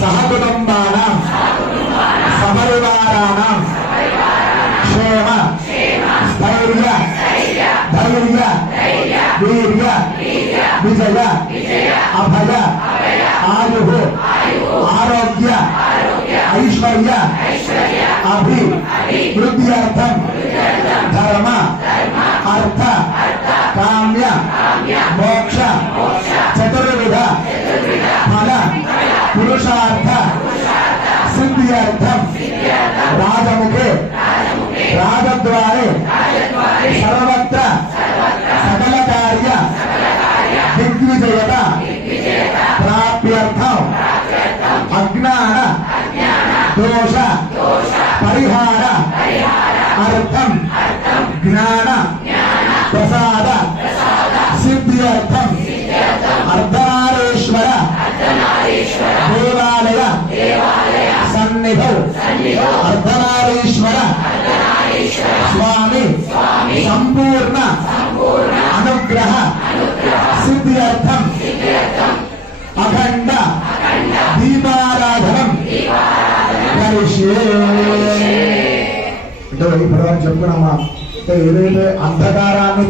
సహకుటుంబానాం సపరివారాణం క్షేమ స్థైర్య ధైర్య వీర్య విజయ అభయ ఆయు ఆరోగ్య ఐశ్వర్య అభి వృద్ధ్యర్థం ధర్మ అర్థ కామ్య మోక్ష పురుషార్థ సిద్ధ్యర్థం రాజముఖే రాజద్వారే. సర్వత్ర సకల కార్య దిగ్విజయత ప్రాప్యర్థం అజ్ఞాన దోష పరిహార అర్థం. జ్ఞాన ప్రసాద సిద్ధ్యర్థం సన్నిధౌ అర్ధనారీశ్వర. స్వామి. సంపూర్ణ. అనుగ్రహ. సిద్ధ్యర్థం అఖండ. దీపారాధనం. అంటే ఇప్పటివరకు చెప్పుకున్నామా? అంటే ఏదైతే అంధకారాన్ని